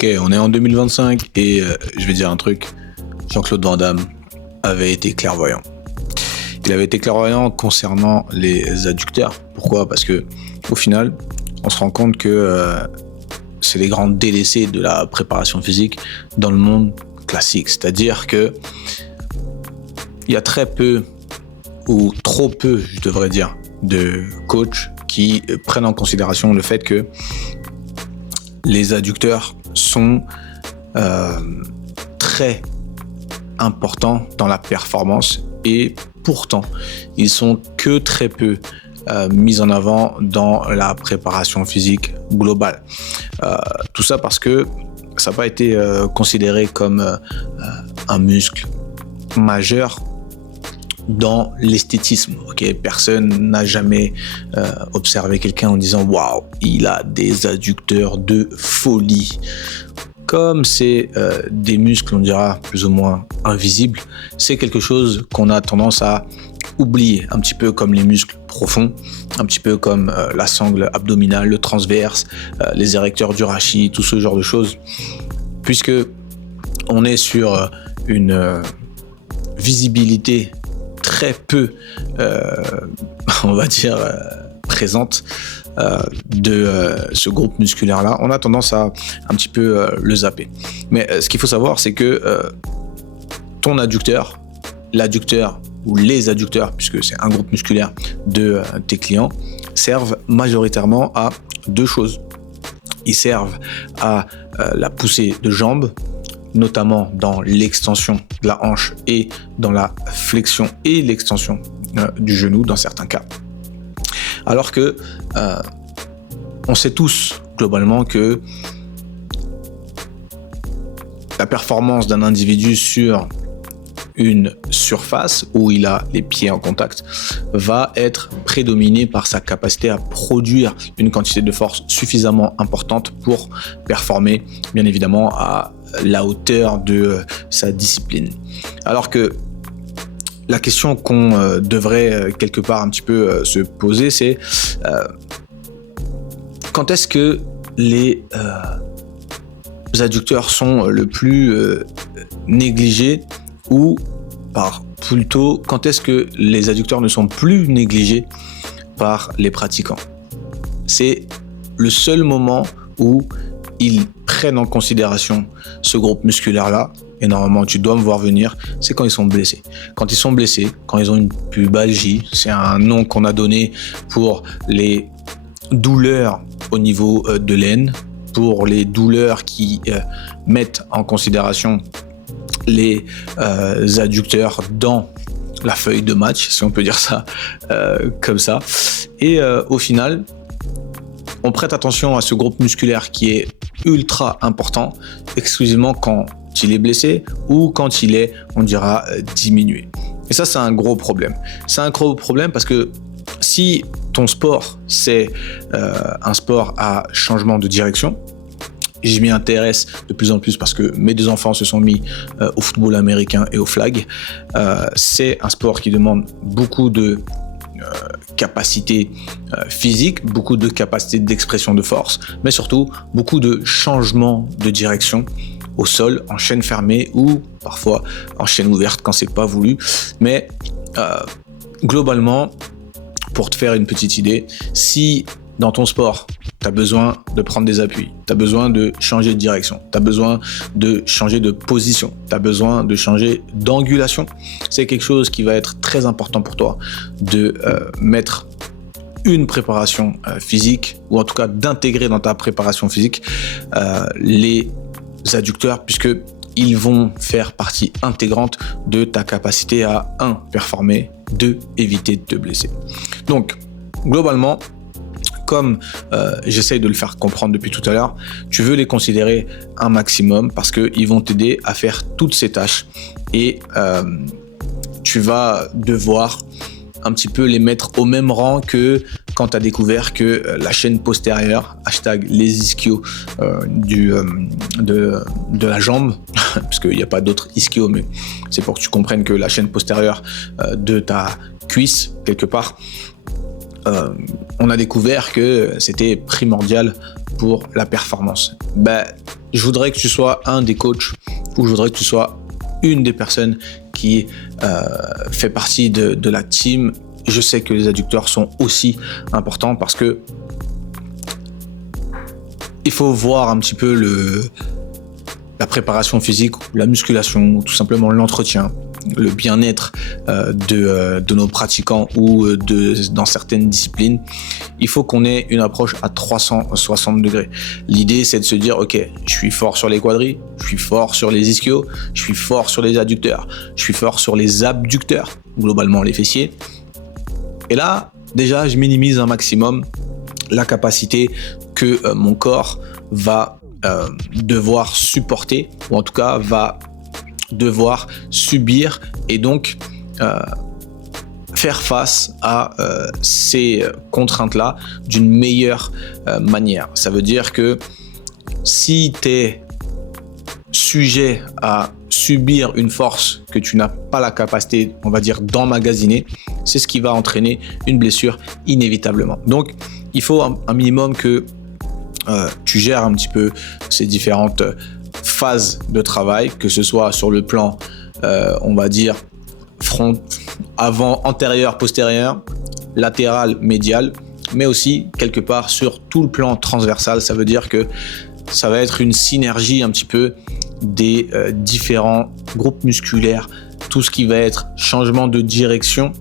Ok, on est en 2025 et je vais dire un truc. Jean-Claude Van Damme avait été clairvoyant. Il avait été clairvoyant concernant les adducteurs. Pourquoi ? Parce que au final, on se rend compte que c'est les grands délaissés de la préparation physique dans le monde classique. C'est-à-dire que il y a très peu ou trop peu, je devrais dire, de coachs qui prennent en considération le fait que les adducteurs sont très importants dans la performance et pourtant ils sont que très peu mis en avant dans la préparation physique globale. Tout ça parce que ça n'a pas été considéré comme un muscle majeur dans l'esthétisme. Okay, personne n'a jamais observé quelqu'un en disant waouh, il a des adducteurs de folie. Comme c'est des muscles, on dira plus ou moins invisibles, c'est quelque chose qu'on a tendance à oublier, un petit peu comme les muscles profonds, un petit peu comme la sangle abdominale, le transverse, les érecteurs du rachis, tout ce genre de choses, puisque on est sur une visibilité très peu, on va dire, présente de ce groupe musculaire-là. On a tendance à un petit peu le zapper. Mais ce qu'il faut savoir, c'est que ton adducteur, l'adducteur ou les adducteurs, puisque c'est un groupe musculaire de tes clients, servent majoritairement à deux choses. Ils servent à la poussée de jambes, notamment dans l'extension de la hanche et dans la flexion et l'extension du genou dans certains cas. Alors que on sait tous globalement que la performance d'un individu sur une surface où il a les pieds en contact va être prédominée par sa capacité à produire une quantité de force suffisamment importante pour performer, bien évidemment, à la hauteur de sa discipline. Alors que la question qu'on devrait quelque part un petit peu se poser, c'est quand est-ce que les adducteurs sont le plus négligés, ou plutôt quand est-ce que les adducteurs ne sont plus négligés par les pratiquants. C'est le seul moment où ils prennent en considération ce groupe musculaire-là, et normalement tu dois me voir venir, c'est quand ils sont blessés. Quand ils sont blessés, quand ils ont une pubalgie, c'est un nom qu'on a donné pour les douleurs au niveau de l'aine, pour les douleurs qui mettent en considération les adducteurs dans la feuille de match, si on peut dire ça comme ça. Et au final, on prête attention à ce groupe musculaire qui est ultra important, exclusivement quand il est blessé ou quand il est, on dira, diminué. Et ça, c'est un gros problème. C'est un gros problème parce que si ton sport, c'est un sport à changement de direction, je m'y intéresse de plus en plus parce que mes deux enfants se sont mis au football américain et au flag. C'est un sport qui demande beaucoup de capacité physique, beaucoup de capacité d'expression de force, mais surtout beaucoup de changements de direction au sol, en chaîne fermée ou parfois en chaîne ouverte quand c'est pas voulu. Mais globalement, pour te faire une petite idée, si dans ton sport, tu as besoin de prendre des appuis, tu as besoin de changer de direction, tu as besoin de changer de position, tu as besoin de changer d'angulation, c'est quelque chose qui va être très important pour toi de mettre une préparation physique, ou en tout cas d'intégrer dans ta préparation physique les adducteurs, puisqu'ils vont faire partie intégrante de ta capacité à 1. Performer, 2. Éviter de te blesser. Donc, globalement, comme j'essaye de le faire comprendre depuis tout à l'heure, tu veux les considérer un maximum parce qu'ils vont t'aider à faire toutes ces tâches et tu vas devoir un petit peu les mettre au même rang que quand tu as découvert que la chaîne postérieure, les ischios de la jambe, parce qu'il n'y a pas d'autres ischios, mais c'est pour que tu comprennes que la chaîne postérieure de ta cuisse, quelque part, on a découvert que c'était primordial pour la performance. Je voudrais que tu sois un des coachs ou je voudrais que tu sois une des personnes qui fait partie de la team. Je sais que les adducteurs sont aussi importants parce que il faut voir un petit peu la préparation physique, la musculation, ou tout simplement l'entretien, le bien-être de nos pratiquants ou dans certaines disciplines. Il faut qu'on ait une approche à 360 degrés. L'idée, c'est de se dire, ok, je suis fort sur les quadris, je suis fort sur les ischios, je suis fort sur les adducteurs, je suis fort sur les abducteurs, globalement les fessiers. Et là, déjà, je minimise un maximum la capacité que mon corps va devoir supporter, ou en tout cas va devoir subir, et donc faire face à ces contraintes-là d'une meilleure manière. Ça veut dire que si tu es sujet à subir une force que tu n'as pas la capacité, on va dire, d'emmagasiner, c'est ce qui va entraîner une blessure inévitablement. Donc, il faut un minimum que tu gères un petit peu ces différentes phases de travail, que ce soit sur le plan, on va dire, front, avant, antérieur, postérieur, latéral, médial, mais aussi quelque part sur tout le plan transversal. Ça veut dire que ça va être une synergie un petit peu des différents groupes musculaires. Tout ce qui va être changement de direction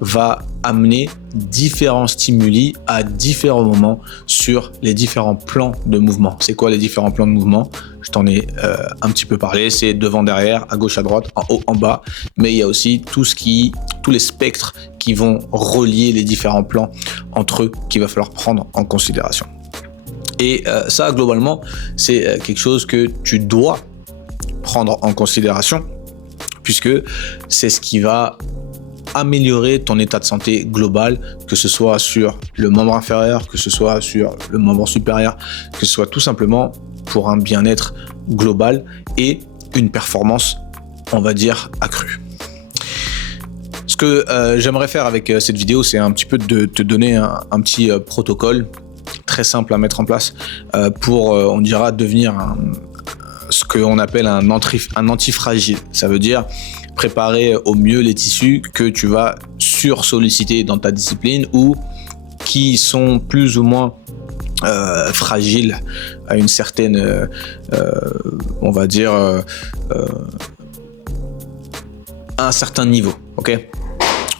va amener différents stimuli à différents moments sur les différents plans de mouvement. C'est quoi les différents plans de mouvement? Je t'en ai un petit peu parlé. C'est devant, derrière, à gauche, à droite, en haut, en bas. Mais il y a aussi tous les spectres qui vont relier les différents plans entre eux qu'il va falloir prendre en considération. Et ça, globalement, c'est quelque chose que tu dois prendre en considération puisque c'est ce qui va améliorer ton état de santé global, que ce soit sur le membre inférieur, que ce soit sur le membre supérieur, que ce soit tout simplement pour un bien-être global et une performance, on va dire, accrue. Ce que j'aimerais faire avec cette vidéo, c'est un petit peu de te donner un petit protocole très simple à mettre en place pour, on dira, devenir ce qu'on appelle un antifragile. Ça veut dire préparer au mieux les tissus que tu vas sursolliciter dans ta discipline ou qui sont plus ou moins fragiles à une certaine, on va dire, à un certain niveau. Ok ?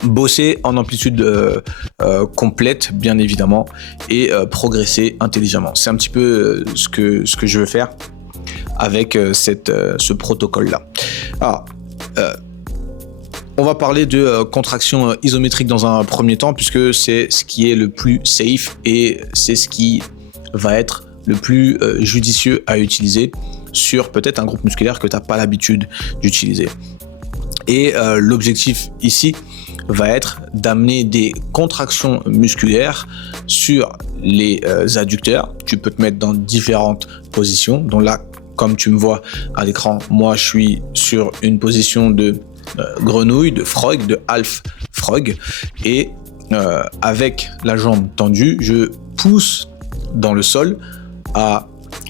Bosser en amplitude complète, bien évidemment, et progresser intelligemment. C'est un petit peu ce que je veux faire avec ce protocole-là. Alors, on va parler de contraction isométrique dans un premier temps, puisque c'est ce qui est le plus safe et c'est ce qui va être le plus judicieux à utiliser sur peut-être un groupe musculaire que tu n'as pas l'habitude d'utiliser. Et l'objectif ici va être d'amener des contractions musculaires sur les adducteurs. Tu peux te mettre dans différentes positions. Donc là, comme tu me vois à l'écran, moi je suis sur une position de grenouille, de frog, de half frog, et avec la jambe tendue, je pousse dans le sol à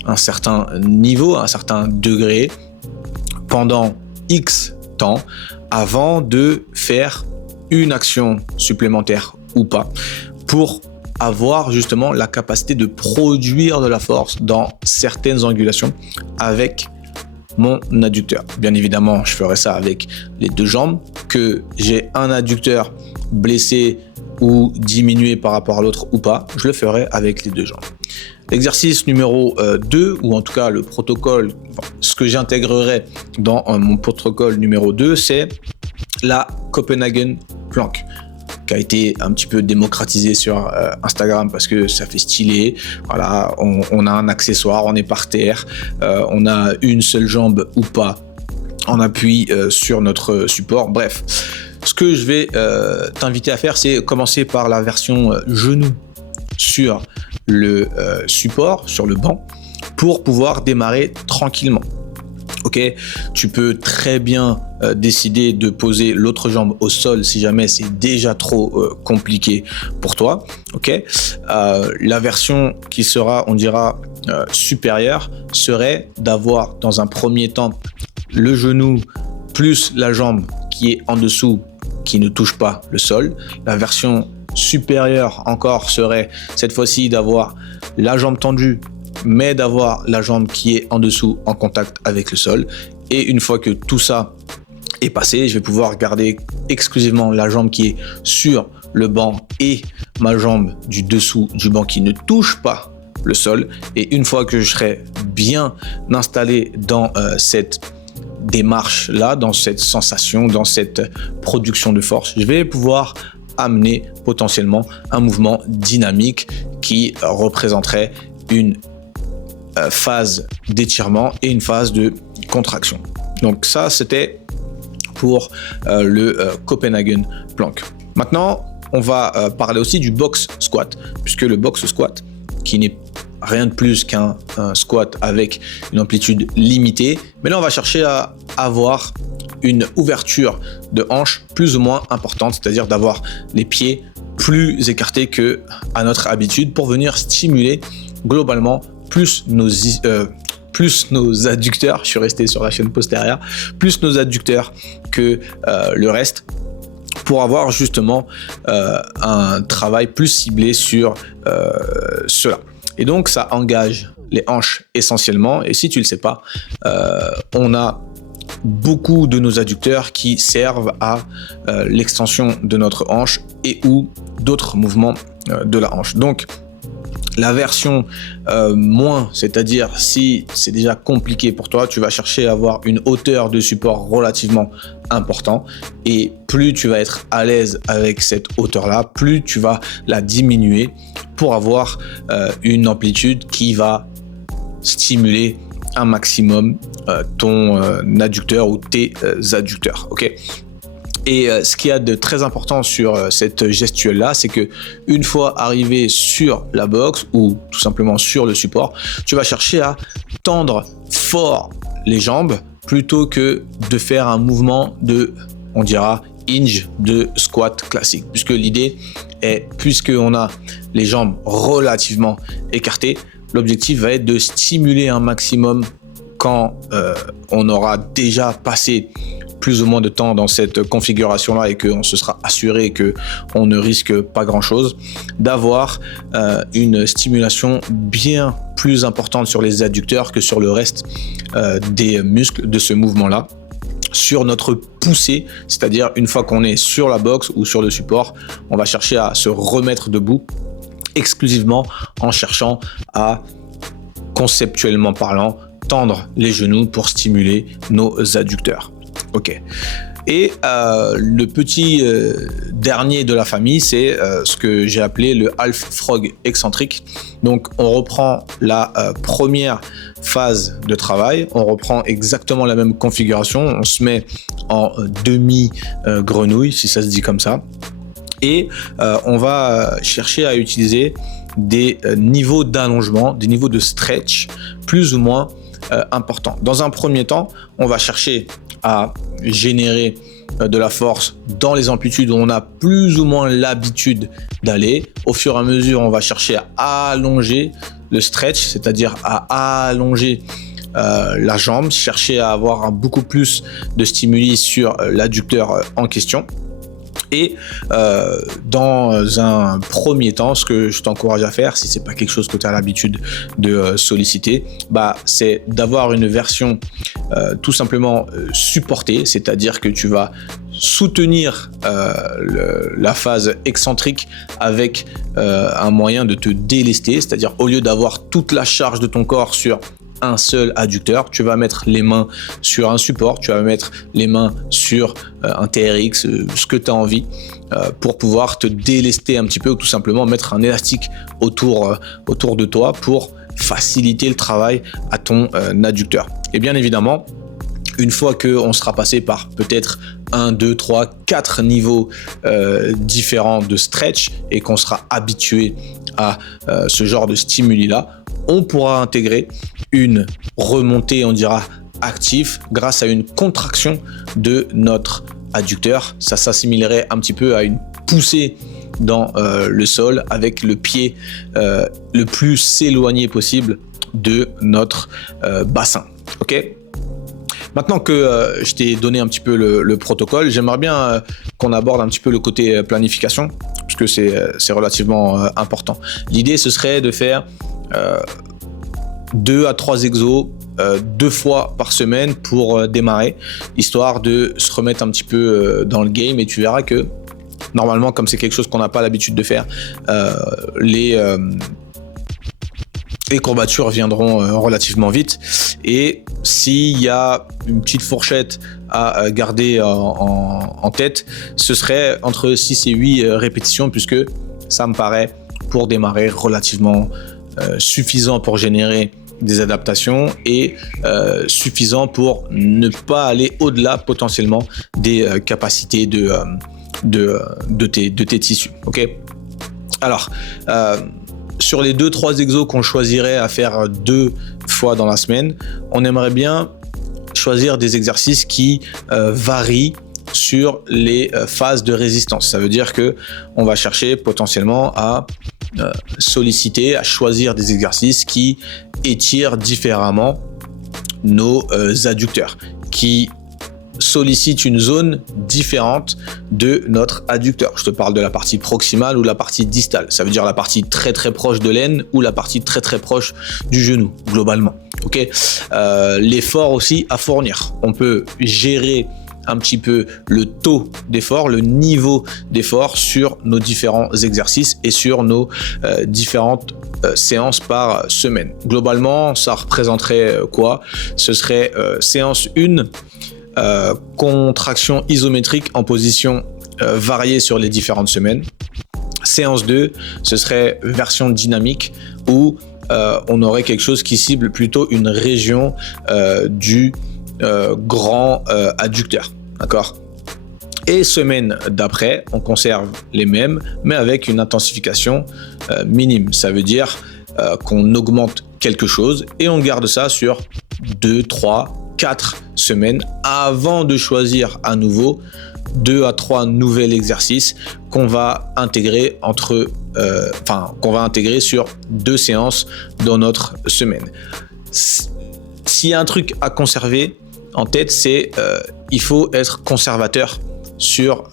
un certain niveau, à un certain degré pendant X temps avant de faire une action supplémentaire ou pas pour avoir justement la capacité de produire de la force dans certaines angulations avec mon adducteur. Bien évidemment, je ferai ça avec les deux jambes. Que j'ai un adducteur blessé ou diminué par rapport à l'autre ou pas, je le ferai avec les deux jambes. L'exercice numéro 2, ou en tout cas le protocole, ce que j'intégrerai dans mon protocole numéro 2, c'est la Copenhagen Plank, qui a été un petit peu démocratisé sur Instagram parce que ça fait stylé. Voilà, on a un accessoire, on est par terre, on a une seule jambe ou pas en appui sur notre support. Bref, ce que je vais t'inviter à faire, c'est commencer par la version genou sur le support, sur le banc, pour pouvoir démarrer tranquillement. Ok, tu peux très bien décider de poser l'autre jambe au sol si jamais c'est déjà trop compliqué pour toi. Ok, la version qui sera, on dira, supérieure serait d'avoir dans un premier temps le genou plus la jambe qui est en dessous, qui ne touche pas le sol. La version supérieure encore serait cette fois-ci d'avoir la jambe tendue, mais d'avoir la jambe qui est en dessous en contact avec le sol. Et une fois que tout ça est passé, je vais pouvoir garder exclusivement la jambe qui est sur le banc et ma jambe du dessous du banc qui ne touche pas le sol. Et une fois que je serai bien installé dans cette démarche là, dans cette sensation, dans cette production de force, je vais pouvoir amener potentiellement un mouvement dynamique qui représenterait une phase d'étirement et une phase de contraction. Donc ça, c'était pour le Copenhagen Plank. Maintenant, on va parler aussi du box squat, puisque le box squat, qui n'est rien de plus qu'un squat avec une amplitude limitée, mais là on va chercher à avoir une ouverture de hanche plus ou moins importante, c'est-à-dire d'avoir les pieds plus écartés que à notre habitude pour venir stimuler globalement plus nos adducteurs, je suis resté sur la chaîne postérieure, plus nos adducteurs que le reste, pour avoir justement un travail plus ciblé sur cela. Et donc ça engage les hanches essentiellement, et si tu le sais pas, on a beaucoup de nos adducteurs qui servent à l'extension de notre hanche et ou d'autres mouvements de la hanche. Donc la version moins, c'est-à-dire si c'est déjà compliqué pour toi, tu vas chercher à avoir une hauteur de support relativement important, et plus tu vas être à l'aise avec cette hauteur-là, plus tu vas la diminuer pour avoir une amplitude qui va stimuler un maximum ton adducteur ou tes adducteurs. Ok. Et ce qu'il y a de très important sur cette gestuelle-là, c'est que une fois arrivé sur la box ou tout simplement sur le support, tu vas chercher à tendre fort les jambes plutôt que de faire un mouvement de, on dira, hinge de squat classique. Puisque l'idée est, puisqu'on a les jambes relativement écartées, l'objectif va être de stimuler un maximum quand on aura déjà passé plus ou moins de temps dans cette configuration-là et qu'on se sera assuré qu'on ne risque pas grand-chose, d'avoir une stimulation bien plus importante sur les adducteurs que sur le reste des muscles de ce mouvement-là. Sur notre poussée, c'est-à-dire une fois qu'on est sur la box ou sur le support, on va chercher à se remettre debout exclusivement en cherchant à, conceptuellement parlant, tendre les genoux pour stimuler nos adducteurs. Ok. Et le petit dernier de la famille, c'est ce que j'ai appelé le half frog excentrique. Donc on reprend la première phase de travail, on reprend exactement la même configuration, on se met en demi grenouille, si ça se dit comme ça, et on va chercher à utiliser des niveaux d'allongement, des niveaux de stretch plus ou moins importants. Dans un premier temps, on va chercher à générer de la force dans les amplitudes où on a plus ou moins l'habitude d'aller. Au fur et à mesure, on va chercher à allonger le stretch, c'est-à-dire à allonger la jambe, chercher à avoir beaucoup plus de stimuli sur l'adducteur en question. Et dans un premier temps, ce que je t'encourage à faire, si c'est pas quelque chose que tu as l'habitude de solliciter, c'est d'avoir une version tout simplement supportée, c'est-à-dire que tu vas soutenir la phase excentrique avec un moyen de te délester, c'est-à-dire au lieu d'avoir toute la charge de ton corps sur un seul adducteur, tu vas mettre les mains sur un support, tu vas mettre les mains sur un TRX, ce que tu as envie, pour pouvoir te délester un petit peu, ou tout simplement mettre un élastique autour de toi pour faciliter le travail à ton adducteur. Et bien évidemment, une fois qu'on sera passé par peut-être 1, 2, 3, 4 niveaux différents de stretch et qu'on sera habitué à ce genre de stimuli-là, on pourra intégrer une remontée, on dira, actif grâce à une contraction de notre adducteur. Ça s'assimilerait un petit peu à une poussée dans le sol avec le pied le plus éloigné possible de notre bassin. Ok. Maintenant que je t'ai donné un petit peu le protocole, j'aimerais bien qu'on aborde un petit peu le côté planification, puisque c'est relativement important. L'idée, ce serait de faire 2 à 3 exos 2 fois par semaine pour démarrer, histoire de se remettre un petit peu dans le game. Et tu verras que normalement, comme c'est quelque chose qu'on n'a pas l'habitude de faire, les courbatures viendront relativement vite. Et s'il y a une petite fourchette à garder en tête, ce serait entre 6 et 8 répétitions, puisque ça me paraît, pour démarrer, relativement suffisant pour générer des adaptations et suffisant pour ne pas aller au-delà potentiellement des capacités de tes tissus. Ok. Alors, sur les 2-3 exos qu'on choisirait à faire 2 fois dans la semaine, on aimerait bien choisir des exercices qui varient sur les phases de résistance. Ça veut dire que on va chercher potentiellement à solliciter, à choisir des exercices qui étirent différemment nos adducteurs, qui sollicite une zone différente de notre adducteur. Je te parle de la partie proximale ou la partie distale. Ça veut dire la partie très très proche de l'aine ou la partie très très proche du genou, globalement. Ok. L'effort aussi à fournir. On peut gérer un petit peu le taux d'effort, le niveau d'effort sur nos différents exercices et sur nos différentes séances par semaine. Globalement, ça représenterait quoi? Ce serait séance 1, contraction isométrique en position variée sur les différentes semaines. Séance 2, ce serait version dynamique où on aurait quelque chose qui cible plutôt une région du grand adducteur. D'accord? Et semaine d'après, on conserve les mêmes, mais avec une intensification minime. Ça veut dire qu'on augmente quelque chose et on garde ça sur 2, 3, 4 semaines avant de choisir à nouveau 2 à 3 nouveaux exercices qu'on va intégrer qu'on va intégrer sur 2 séances dans notre semaine. S'il y a un truc à conserver en tête, c'est il faut être conservateur sur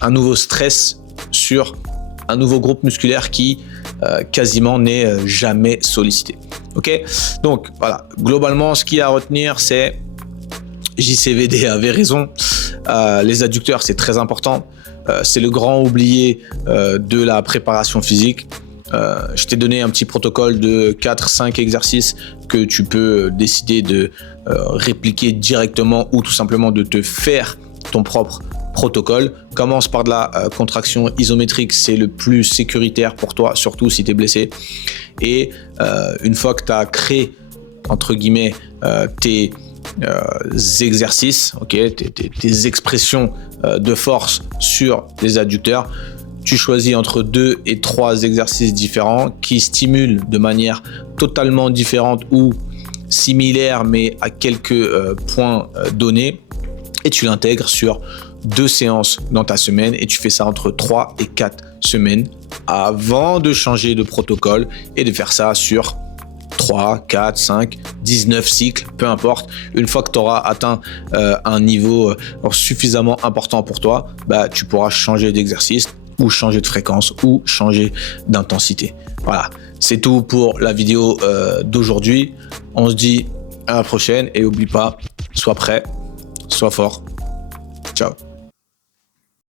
un nouveau stress, sur un nouveau groupe musculaire qui quasiment n'est jamais sollicité. Ok, donc voilà, globalement ce qu'il y a à retenir, c'est JCVD avait raison, les adducteurs c'est très important, c'est le grand oublié de la préparation physique. Je t'ai donné un petit protocole de 4-5 exercices que tu peux décider de répliquer directement ou tout simplement de te faire ton propre protocole. Commence par de la contraction isométrique, c'est le plus sécuritaire pour toi, surtout si tu es blessé. Et une fois que tu as créé, entre guillemets, tes exercices, okay, tes expressions de force sur les adducteurs, tu choisis entre 2 et 3 exercices différents qui stimulent de manière totalement différente ou similaire, mais à quelques points donnés, et tu l'intègres sur 2 séances dans ta semaine, et tu fais ça entre 3 et 4 semaines avant de changer de protocole et de faire ça sur 3, 4, 5, 19 cycles, peu importe. Une fois que tu auras atteint un niveau suffisamment important pour toi, tu pourras changer d'exercice ou changer de fréquence ou changer d'intensité. Voilà, c'est tout pour la vidéo d'aujourd'hui. On se dit à la prochaine et n'oublie pas, sois prêt, sois fort. Ciao.